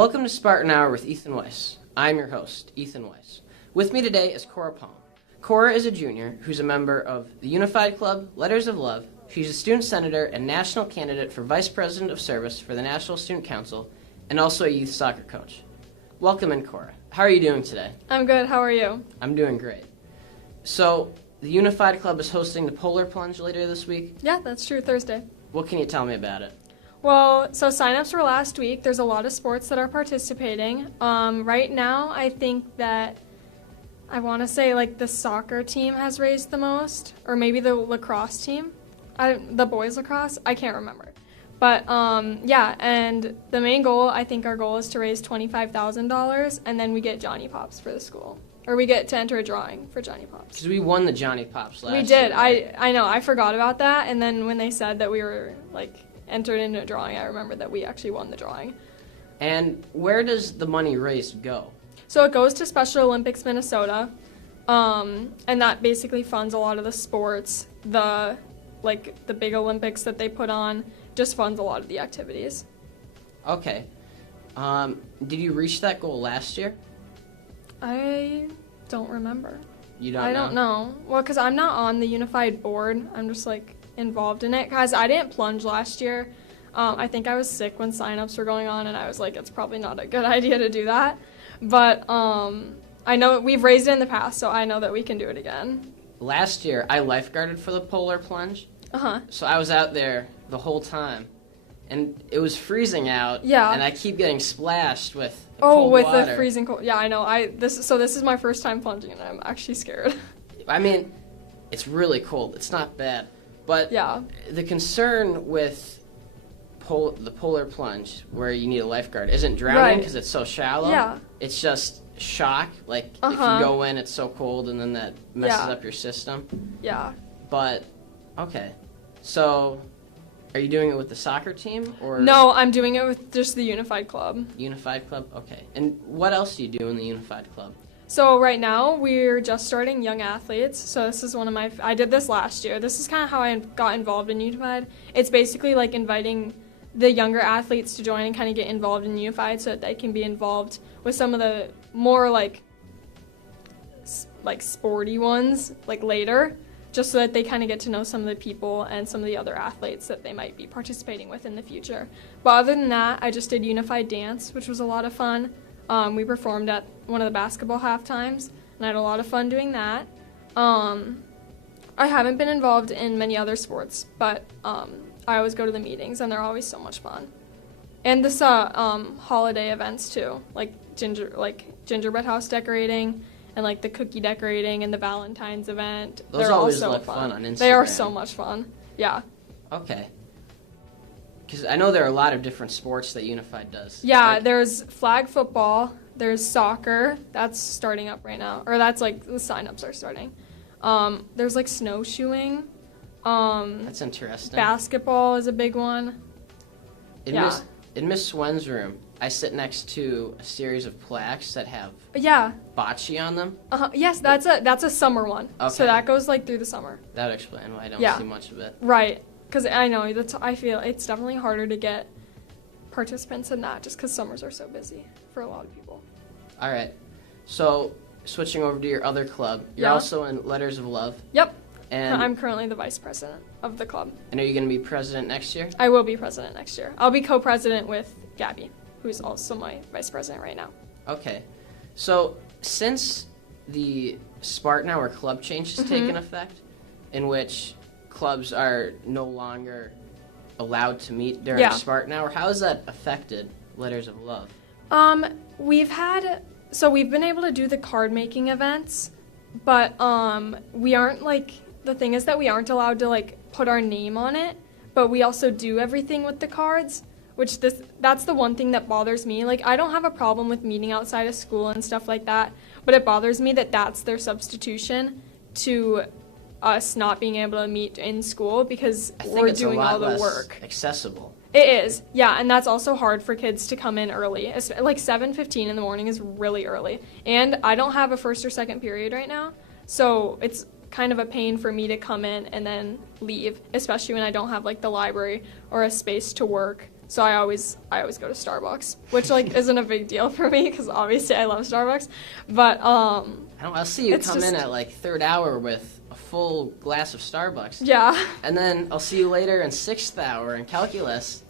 Welcome to Spartan Hour with Ethan Weiss. I'm your host, Ethan Weiss. With me today is Cora Palm. Cora is a junior who's a member of the Unified Club, Letters of Love. She's a student senator and national candidate for Vice President of Service for the National Student Council, and also a youth soccer coach. Welcome in, Cora. How are you doing today? I'm good. How are you? I'm doing great. So, the Unified Club is hosting the Polar Plunge later this week? Yeah, that's true. Thursday. What can you tell me about it? Well, so sign-ups were last week. There's a lot of sports that are participating. Right now, I think that I want to say like the soccer team has raised the most, or maybe the lacrosse team, the boys lacrosse. I can't remember. But yeah, and the main goal, I think our goal is to raise $25,000, and then we get Johnny Pops for the school. Or we get to enter a drawing for Johnny Pops. Because we won the Johnny Pops last year. We did. Right? I know. I forgot about that. And then when they said that we were like entered into a drawing, I remember that we actually won the drawing. And where does the money raised go? So it goes to Special Olympics Minnesota, and that basically funds a lot of the sports. The big Olympics that they put on just funds a lot of the activities. Okay. Did you reach that goal last year? I don't remember. You don't know? I don't know. Well, because I'm not on the Unified Board. I'm just, involved in it. Because I didn't plunge last year. I think I was sick when sign-ups were going on, and I was like, it's probably not a good idea to do that. But I know we've raised it in the past, so I know that we can do it again. Last year, I lifeguarded for the Polar Plunge. Uh-huh. So I was out there the whole time. And it was freezing out. Yeah. And I keep getting splashed with cold with water. the freezing cold. Yeah, I know. This is my first time plunging, and I'm actually scared. I mean, it's really cold. It's not bad. But yeah. The concern with the Polar Plunge, where you need a lifeguard, isn't drowning because it's so shallow. Yeah. It's just shock. If you go in, it's so cold, and then that messes up your system. Yeah. But, okay. So, are you doing it with the soccer team? Or No, I'm doing it with just the Unified Club. Unified Club? Okay. And what else do you do in the Unified Club? So right now, we're just starting young athletes. So this is I did this last year. This is kind of how I got involved in Unified. It's basically like inviting the younger athletes to join and kind of get involved in Unified so that they can be involved with some of the more like sporty ones later, just so that they kind of get to know some of the people and some of the other athletes that they might be participating with in the future. But other than that, I just did Unified Dance, which was a lot of fun. We performed at one of the basketball halftimes, and I had a lot of fun doing that. I haven't been involved in many other sports, but I always go to the meetings, and they're always so much fun. And this holiday events too, like gingerbread house decorating, and the cookie decorating and the Valentine's event. Those They're always also look fun on Instagram. They are so much fun. Yeah. Okay. Because I know there are a lot of different sports that Unified does. Yeah, there's flag football, there's soccer, that's starting up right now. Or that's the sign-ups are starting. There's snowshoeing. That's interesting. Basketball is a big one. In Miss Swen's room, I sit next to a series of plaques that have bocce on them. Yes, that's a summer one. Okay. So that goes through the summer. That would explain why I don't see much of it. Right. Because I know, I feel it's definitely harder to get participants in that just because summers are so busy for a lot of people. All right. So, switching over to your other club, you're also in Letters of Love. Yep. And I'm currently the vice president of the club. And are you going to be president next year? I will be president next year. I'll be co-president with Gabby, who's also my vice president right now. Okay. So, since the Spartan Hour club change has taken effect, in which clubs are no longer allowed to meet during Spartan Hour, how has that affected Letters of Love? We've been able to do the card making events, but we aren't the thing is that we aren't allowed to put our name on it, but we also do everything with the cards, that's the one thing that bothers me. I don't have a problem with meeting outside of school and stuff like that, but it bothers me that that's their substitution to us not being able to meet in school because we're doing all the work. Accessible. It is, yeah, and that's also hard for kids to come in early. 7:15 in the morning is really early, and I don't have a first or second period right now, so it's kind of a pain for me to come in and then leave, especially when I don't have the library or a space to work So I always go to Starbucks, which like isn't a big deal for me because obviously I love Starbucks. But I'll see you come in at like third hour with a full glass of Starbucks. Yeah. And then I'll see you later in sixth hour in calculus,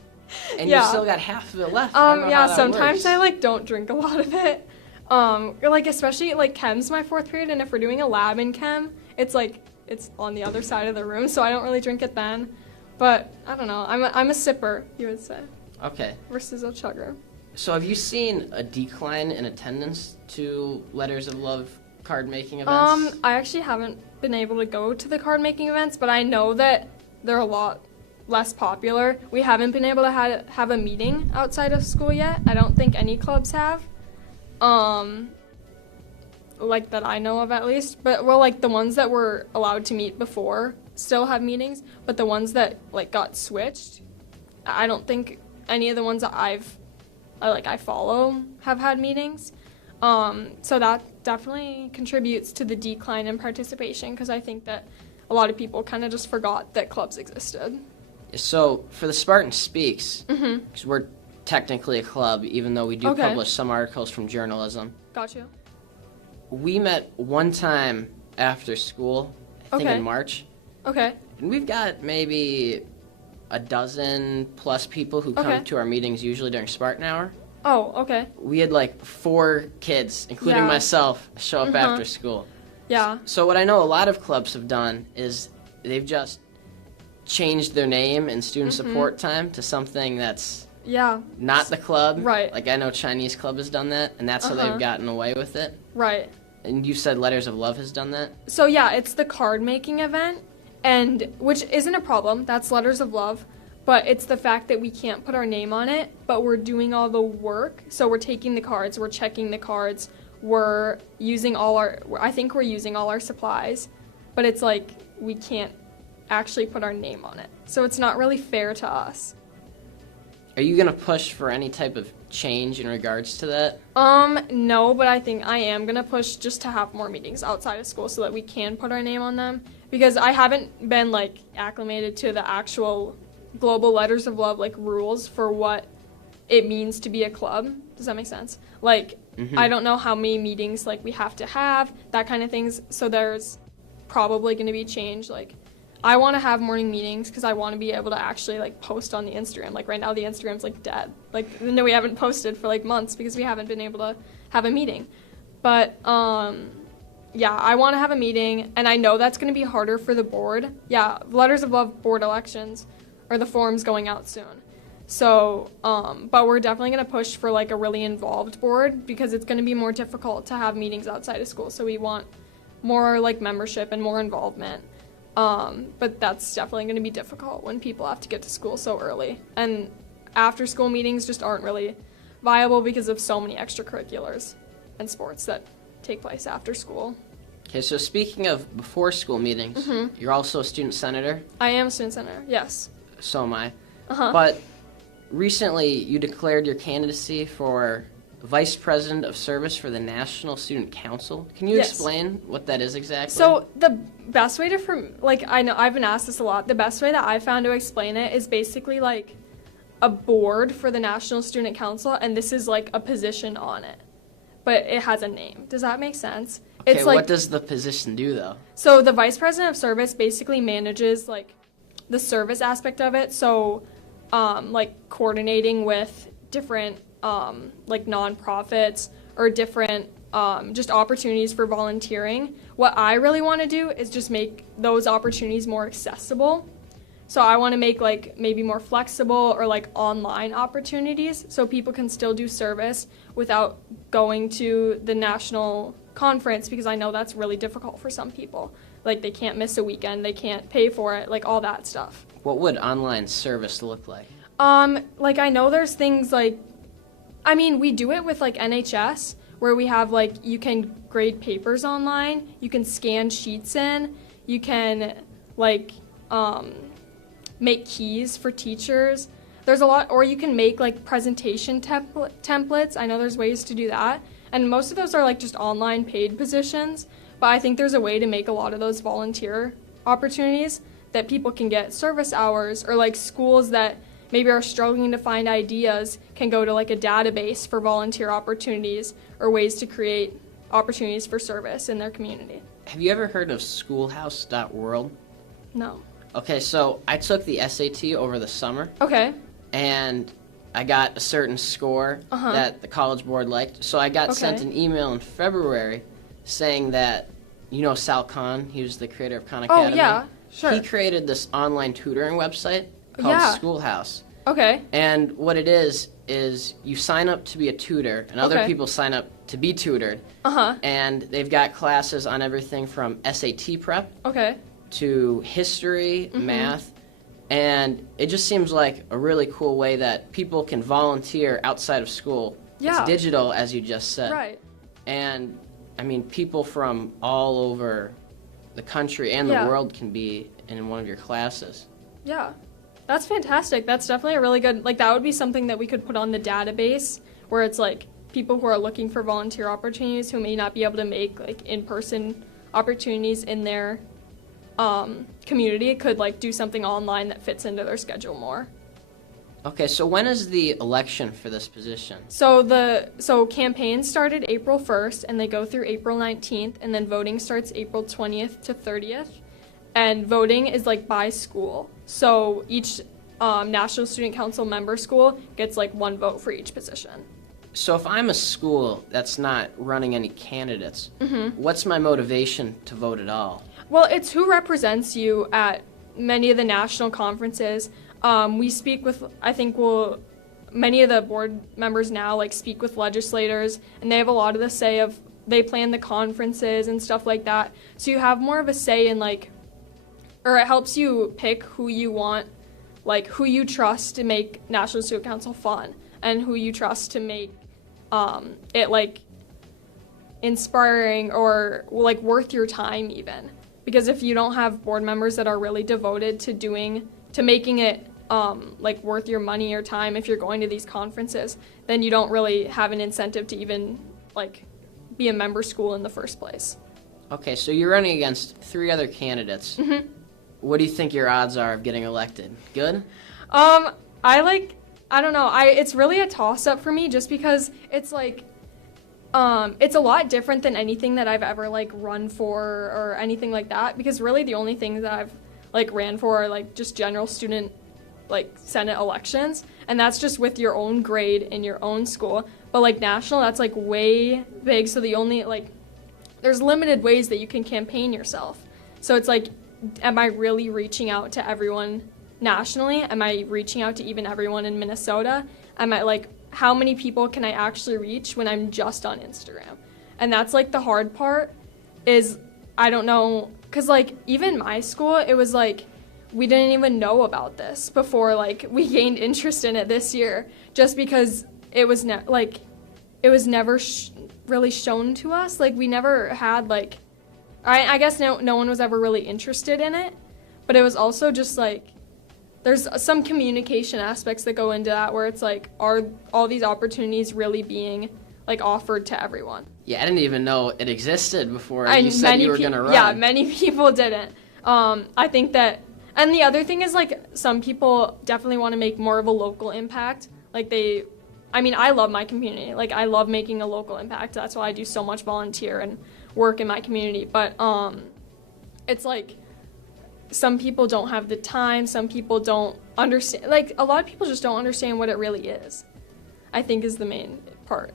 and Yeah. you still got half of it left. I don't know how that sometimes works. I like don't drink a lot of it. Like especially like chem's my fourth period, and if we're doing a lab in chem, it's on the other side of the room, so I don't really drink it then. But I don't know. I'm a sipper, you would say. Okay. Versus a chugger. So have you seen a decline in attendance to Letters of Love card making events? I actually haven't been able to go to the card making events, but I know that they're a lot less popular. We haven't been able to have a meeting outside of school yet. I don't think any clubs have. Like that I know of at least. But well, like the ones that were allowed to meet before still have meetings, but the ones that like got switched, I don't think any of the ones that I follow have had meetings. So that definitely contributes to the decline in participation because I think that a lot of people kind of just forgot that clubs existed. So for the Spartan Speaks, because we're technically a club, even though we do publish some articles from journalism. Got you. We met one time after school, I think in March. Okay. And we've got maybe a dozen plus people who come to our meetings usually during Spartan Hour. Oh, okay. We had like 4 kids, including myself, show up after school. Yeah. So what I know a lot of clubs have done is they've just changed their name in student support time to something that's not the club. Right. Like I know Chinese Club has done that, and that's how they've gotten away with it. Right. And you said Letters of Love has done that? So yeah, it's the card making event, and which isn't a problem. That's Letters of Love. But it's the fact that we can't put our name on it, but we're doing all the work. So we're taking the cards, we're checking the cards, we're using I think we're using all our supplies, but it's like we can't actually put our name on it. So it's not really fair to us. Are you going to push for any type of change in regards to that? No, but I think I am going to push just to have more meetings outside of school so that we can put our name on them. Because I haven't been, like, acclimated to the actual global Letters of Love, like, rules for what it means to be a club. Does that make sense? Like, I don't know how many meetings, like, we have to have, that kind of things. So there's probably going to be change, like, I want to have morning meetings because I want to be able to actually, like, post on the Instagram. Like, right now the Instagram's, like, dead. Like, no, we haven't posted for, like, months because we haven't been able to have a meeting. But, yeah, I want to have a meeting, and I know that's going to be harder for the board. Yeah, Letters of Love board elections, or the forms going out soon. So, but we're definitely going to push for, like, a really involved board because it's going to be more difficult to have meetings outside of school. So we want more, like, membership and more involvement. But that's definitely going to be difficult when people have to get to school so early. And after school meetings just aren't really viable because of so many extracurriculars and sports that take place after school. Okay, so speaking of before school meetings, you're also a student senator. I am a student senator, yes. So am I. But recently you declared your candidacy for Vice President of Service for the National Student Council. Can you explain what that is exactly? So the best way to, I know I've been asked this a lot. The best way that I found to explain it is basically like a board for the National Student Council, and this is like a position on it. But it has a name. Does that make sense? Okay, it's like, what does the position do though? So the Vice President of Service basically manages like the service aspect of it. So like coordinating with different like nonprofits or different just opportunities for volunteering. What I really want to do is just make those opportunities more accessible. So I want to make like maybe more flexible or like online opportunities so people can still do service without going to the national conference, because I know that's really difficult for some people. Like they can't miss a weekend, they can't pay for it, like all that stuff. What would online service look like? Like I know there's things like, I mean, we do it with like NHS, where we have like, you can grade papers online, you can scan sheets in, you can like make keys for teachers. There's a lot, or you can make like presentation templates. I know there's ways to do that. And most of those are like just online paid positions, but I think there's a way to make a lot of those volunteer opportunities that people can get service hours, or like schools that maybe are struggling to find ideas can go to like a database for volunteer opportunities or ways to create opportunities for service in their community. Have you ever heard of schoolhouse.world? No. Okay, so I took the SAT over the summer, Okay. and I got a certain score that the College Board liked. So I got sent an email in February saying that, you know Sal Khan, he was the creator of Khan Academy. Oh, yeah, sure. He created this online tutoring website called Schoolhouse. Okay. And what it is you sign up to be a tutor, and other people sign up to be tutored. And they've got classes on everything from SAT prep to history, math, and it just seems like a really cool way that people can volunteer outside of school. Yeah. It's digital, as you just said. Right. And, I mean, people from all over the country and the world can be in one of your classes. Yeah. That's fantastic. That's definitely a really good, like, that would be something that we could put on the database where it's, like, people who are looking for volunteer opportunities who may not be able to make, like, in-person opportunities in their community could, like, do something online that fits into their schedule more. Okay, so when is the election for this position? So campaigns started April 1st, and they go through April 19th, and then voting starts April 20th to 30th. And voting is, like, by school. So each National Student Council member school gets, like, one vote for each position. So if I'm a school that's not running any candidates, what's my motivation to vote at all? Well, it's who represents you at many of the national conferences. We speak with, many of the board members now, like, speak with legislators, and they have a lot of the say of, they plan the conferences and stuff like that. So you have more of a say in, like, or it helps you pick who you want, like, who you trust to make National Student Council fun, and who you trust to make it, like, inspiring or, like, worth your time even. Because if you don't have board members that are really devoted to making it, like, worth your money or time if you're going to these conferences, then you don't really have an incentive to even, like, be a member school in the first place. Okay, so you're running against 3 other candidates. What do you think your odds are of getting elected? Good? I don't know. It's really a toss-up for me just because it's, like, it's a lot different than anything that I've ever, like, run for or anything like that, because really the only things that I've, like, ran for are, like, just general student, like, Senate elections, and that's just with your own grade in your own school. But, like, national, that's, like, way big, so the only, like, there's limited ways that you can campaign yourself. So it's, like, am I really reaching out to everyone nationally? Am I reaching out to even everyone in Minnesota? Am I, like, how many people can I actually reach when I'm just on Instagram? And that's, like, the hard part is, I don't know, because, like, even my school, it was, like, we didn't even know about this before, like, we gained interest in it this year, just because it was, it was never really shown to us. Like, we never had, like, I guess no one was ever really interested in it, but it was also just, like, there's some communication aspects that go into that where it's, like, are all these opportunities really being, like, offered to everyone? Yeah, I didn't even know it existed before you said you were going to run. Yeah, many people didn't. I think that, and the other thing is, like, some people definitely want to make more of a local impact. Like, I love my community. Like, I love making a local impact. That's why I do so much volunteer and work in my community. But it's, like, some people don't have the time. Some people don't understand. Like, a lot of people just don't understand what it really is, I think, is the main part.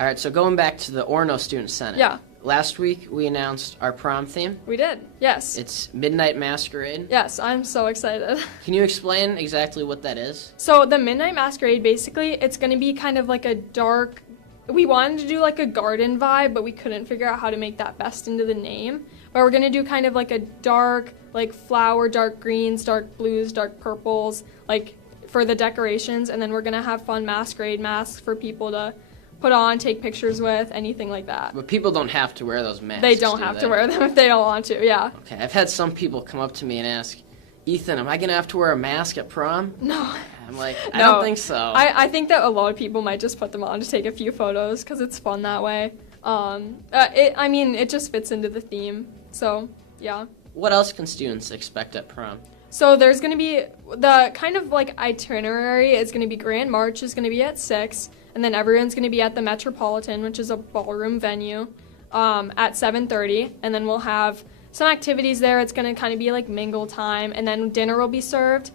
All right, so going back to the Orono Student Senate. Yeah. Last week, we announced our prom theme. We did, yes. It's Midnight Masquerade. Yes, I'm so excited. Can you explain exactly what that is? So the Midnight Masquerade, basically, it's going to be kind of like a dark, we wanted to do like a garden vibe, but we couldn't figure out how to make that best into the name. But we're going to do kind of like a dark, like flower, dark greens, dark blues, dark purples, like for the decorations. And then we're going to have fun masquerade masks for people to put on, take pictures with, anything like that. But people don't have to wear those masks. They don't have to wear them if they don't want to, yeah. Okay, I've had some people come up to me and ask, Ethan, am I going to have to wear a mask at prom? No. I'm like, I don't think so. I think that a lot of people might just put them on to take a few photos because it's fun that way. It just fits into the theme, so, yeah. What else can students expect at prom? So there's going to be the kind of like itinerary is going to be Grand March is going to be at 6, and then everyone's going to be at the Metropolitan, which is a ballroom venue, at 7:30, and then we'll have some activities there. It's going to kind of be like mingle time, and then dinner will be served.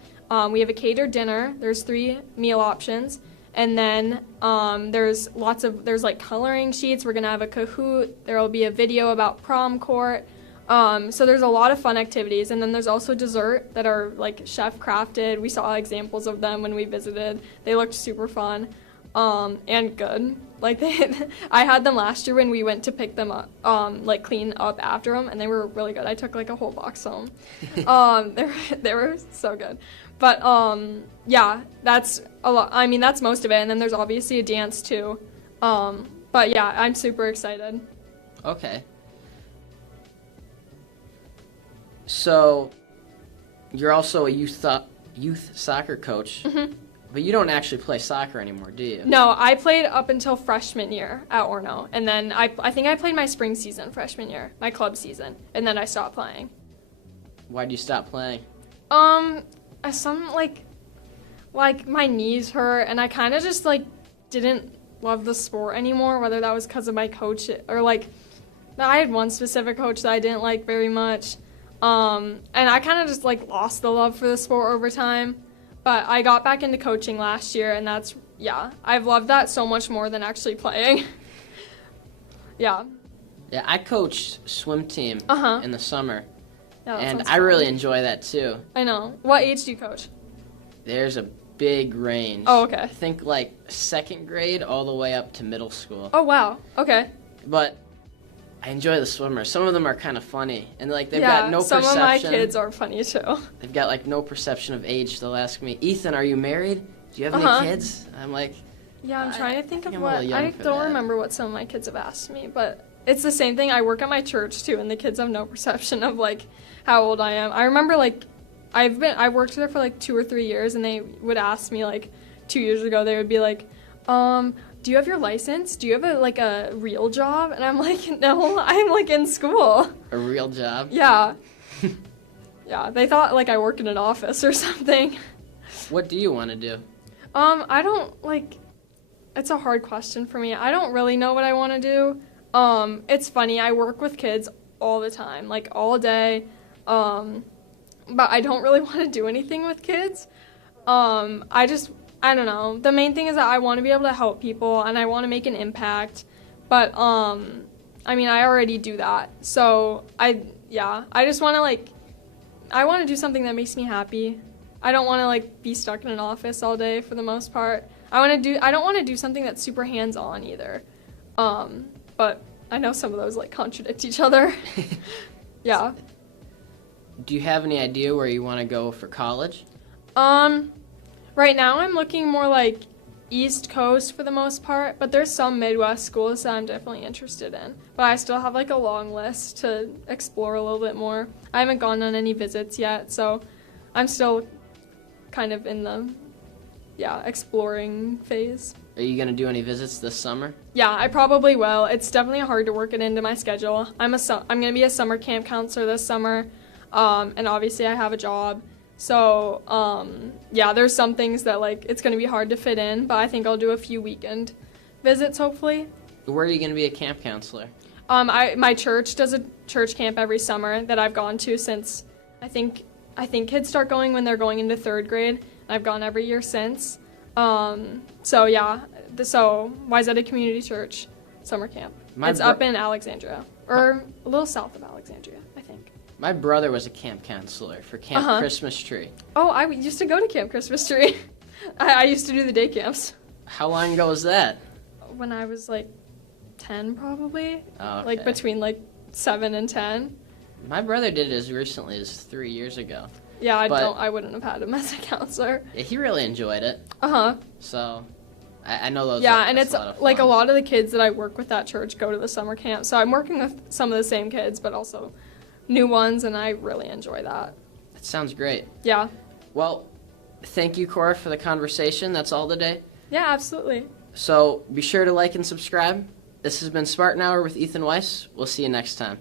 We have a catered dinner. There's 3 meal options, and then there's like coloring sheets. We're going to have a Kahoot. There will be a video about prom court. So there's a lot of fun activities, and then there's also dessert that are like chef crafted. We saw examples of them when we visited. They looked super fun and good. Like I had them last year when we went to pick them up, like clean up after them, and they were really good. I took like a whole box home. They were so good. But yeah, that's a lot. I mean, that's most of it, and then there's obviously a dance too. But yeah, I'm super excited. Okay. So, you're also a youth soccer coach, but you don't actually play soccer anymore, do you? No, I played up until freshman year at Orono, and then I think I played my spring season freshman year, my club season, and then I stopped playing. Why'd you stop playing? Some like my knees hurt, and I kind of just like didn't love the sport anymore, whether that was because of my coach or like I had one specific coach that I didn't like very much. And I kind of just like lost the love for the sport over time, but I got back into coaching last year, and I've loved that so much more than actually playing. Yeah, I coached swim team in the summer, and I fun. really enjoy that too. I know. What age do you coach? There's a big range. Oh, okay. I think like 2nd grade all the way up to middle school. Oh, wow. Okay. But I enjoy the swimmers. Some of them are kind of funny, and like they've got no perception. Some of my kids are funny too. They've got like no perception of age. They'll ask me, "Ethan, are you married? Do you have any kids?" I'm like, yeah, I'm trying to think of I'm what. I don't remember what some of my kids have asked me, but it's the same thing. I work at my church too, and the kids have no perception of like how old I am. I remember like I worked there for like 2 or 3 years, and they would ask me like 2 years ago. They would be like, do you have your license? Do you have a real job? And I'm like, no, I'm like in school. a real job? Yeah. Yeah, they thought like I work in an office or something. What do you want to do? I don't it's a hard question for me. I don't really know what I want to do. It's funny, I work with kids all the time, like all day. But I don't really want to do anything with kids. I don't know. The main thing is that I want to be able to help people, and I want to make an impact. But, I mean, I already do that. So, I just want to, I want to do something that makes me happy. I don't want to, be stuck in an office all day for the most part. I don't want to do something that's super hands-on either. But I know some of those, contradict each other. Yeah. Do you have any idea where you want to go for college? Right now I'm looking more East Coast for the most part, but there's some Midwest schools that I'm definitely interested in. But I still have a long list to explore a little bit more. I haven't gone on any visits yet, so I'm still kind of in the exploring phase. Are you going to do any visits this summer? Yeah, I probably will. It's definitely hard to work it into my schedule. I'm going to be a summer camp counselor this summer, and obviously I have a job. So, there's some things that, it's going to be hard to fit in, but I think I'll do a few weekend visits, hopefully. Where are you going to be a camp counselor? My church does a church camp every summer that I've gone to since, I think kids start going when they're going into 3rd grade, and I've gone every year since. So Weiss Community Church summer camp. It's up in Alexandria, or a little south of Alexandria, I think. My brother was a camp counselor for Camp Christmas Tree. Oh, I used to go to Camp Christmas Tree. I used to do the day camps. How long ago was that? When I was 10 probably. Oh, okay. Between 7 and 10. My brother did it as recently as 3 years ago. Yeah, I wouldn't have had him as a counselor. Yeah, he really enjoyed it. So I know those. Yeah, and it's a lot of the kids that I work with at church go to the summer camp. So I'm working with some of the same kids, but also new ones, and I really enjoy that. That sounds great. Yeah. Well, thank you, Cora, for the conversation. That's all today. Yeah, absolutely. So be sure to like and subscribe. This has been Spartan Hour with Ethan Weiss. We'll see you next time.